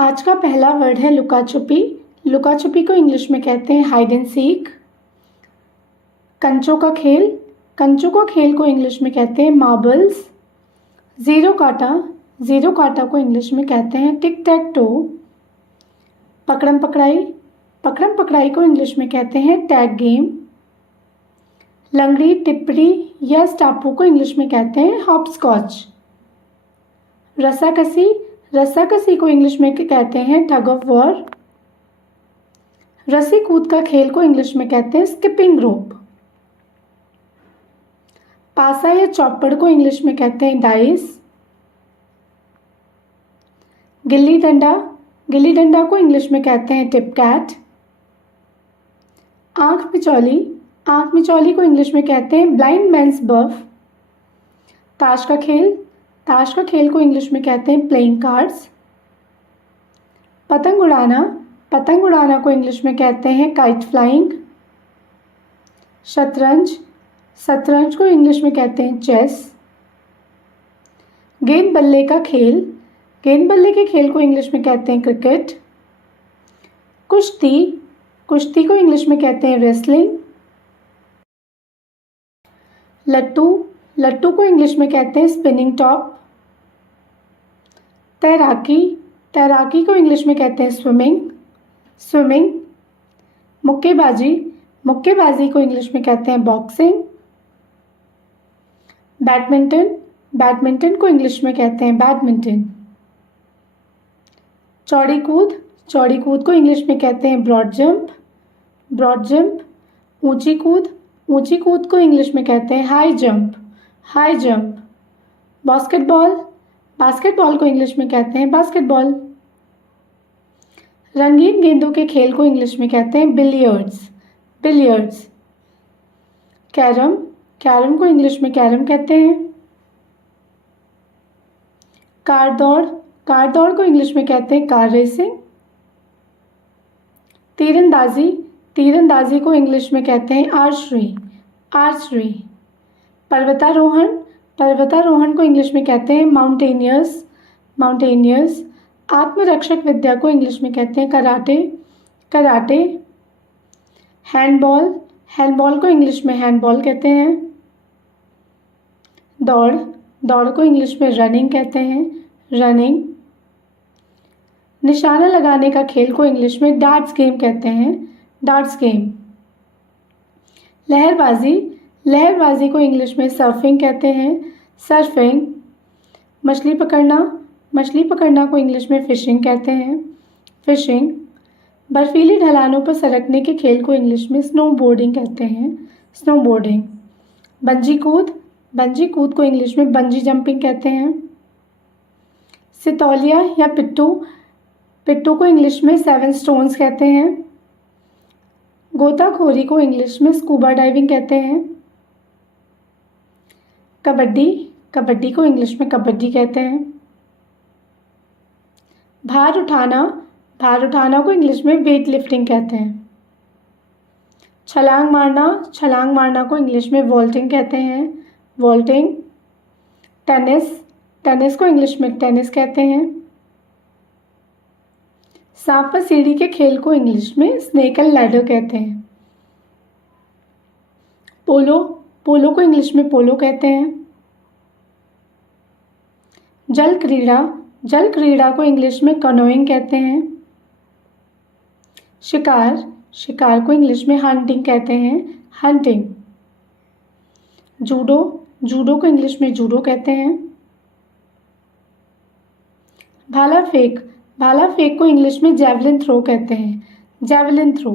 आज का पहला वर्ड है लुका छुपी। लुका छुपी को इंग्लिश में कहते हैं हाइड एंड सीक। कंचों का खेल, कंचों का खेल को इंग्लिश में कहते हैं मार्बल्स। ज़ीरो काटा, ज़ीरो काटा को इंग्लिश में कहते हैं टिक टैक टो। पकड़म पकड़ाई, पकड़म पकड़ाई को इंग्लिश में कहते हैं टैग गेम। लंगड़ी टिप्पणी या स्टापू को इंग्लिश में कहते हैं हॉप स्कॉच। रस्साकसी, रस्साकसी को इंग्लिश में कहते हैं टग ऑफ वॉर। रस्सी कूद का खेल को इंग्लिश में कहते हैं स्किपिंग रोप। पासा या चौपड़ को इंग्लिश में कहते हैं डाइस। गिल्ली डंडा, गिल्ली डंडा को इंग्लिश में कहते हैं टिप कैट। आंख मिचौली, आंख मिचौली को इंग्लिश में कहते हैं ब्लाइंड मैन्स बफ। ताश का खेल, ताश का खेल को इंग्लिश में कहते हैं प्लेइंग कार्ड्स। पतंग उड़ाना, पतंग उड़ाना को इंग्लिश में कहते हैं काइट फ्लाइंग। शतरंज, शतरंज को इंग्लिश में कहते हैं चेस। गेंद बल्ले का खेल, गेंद बल्ले के खेल को इंग्लिश में कहते हैं क्रिकेट। कुश्ती, कुश्ती को इंग्लिश में कहते हैं रेसलिंग। लट्टू, लट्टू को इंग्लिश में कहते हैं स्पिनिंग टॉप। तैराकी, तैराकी को इंग्लिश में कहते हैं स्विमिंग, स्विमिंग। मुक्केबाजी, मुक्केबाजी को इंग्लिश में कहते हैं बॉक्सिंग। बैडमिंटन, बैडमिंटन को इंग्लिश में कहते हैं बैडमिंटन। चौड़ी कूद, चौड़ी कूद को इंग्लिश में कहते हैं ब्रॉड जंप, ब्रॉड जंप। ऊंची कूद, ऊंची कूद को इंग्लिश में कहते हैं high jump, high jump. Basketball, basketball को इंग्लिश में कहते हैं बास्केटबॉल। रंगीन गेंदों के खेल को इंग्लिश में कहते हैं बिलियर्ड्स, बिलियर्ड्स। कैरम, कैरम को इंग्लिश में कैरम कहते हैं। कार दौड़, कार दौड़ को इंग्लिश में कहते हैं कार रेसिंग। तीरंदाजी, तीरंदाजी को इंग्लिश में कहते हैं आर्चरी, आर्चरी। पर्वतारोहण, पर्वतारोहण को इंग्लिश में कहते हैं माउंटेनियर्स, माउंटेनियर्स। आत्मरक्षक विद्या को इंग्लिश में कहते हैं कराटे, कराटे। हैंडबॉल, हैंडबॉल को इंग्लिश में हैंडबॉल कहते हैं। दौड़, दौड़ को इंग्लिश में रनिंग कहते हैं, रनिंग। निशाना लगाने का खेल को इंग्लिश में डार्ट्स गेम कहते हैं, डार्ट्स गेम। लहरबाजी, लहरबाजी को इंग्लिश में सर्फिंग कहते हैं, सर्फिंग। मछली पकड़ना, मछली पकड़ना को इंग्लिश में फिशिंग कहते हैं, फिशिंग। बर्फीली ढलानों पर सरकने के खेल को इंग्लिश में स्नोबोर्डिंग कहते हैं, स्नोबोर्डिंग। बंजी कूद, बंजी कूद को इंग्लिश में बंजी जंपिंग कहते हैं। सितौलिया या पिट्टू, पिट्टू को इंग्लिश में सेवन स्टोन्स कहते हैं। गोताखोरी को इंग्लिश में स्कूबा डाइविंग कहते हैं। कबड्डी, कबड्डी को इंग्लिश में कबड्डी कहते हैं। भार उठाना, भार उठाना को इंग्लिश में वेट लिफ्टिंग कहते हैं। छलांग मारना, छलांग मारना को इंग्लिश में वॉल्टिंग कहते हैं, वॉल्टिंग। टेनिस, टेनिस को इंग्लिश में टेनिस कहते हैं। सांप पर सीढ़ी के खेल को इंग्लिश में स्नेक एंड लैडर कहते हैं। पोलो, पोलो को इंग्लिश में पोलो कहते हैं। जल क्रीड़ा, जल क्रीड़ा को इंग्लिश में कनोइंग कहते हैं। शिकार, शिकार को इंग्लिश में हंटिंग कहते हैं, हंटिंग। जूडो, जूडो को इंग्लिश में जूडो कहते हैं। भाला फेंक, भाला फेंक को इंग्लिश में जैवलिन थ्रो कहते हैं, जैवलिन थ्रो।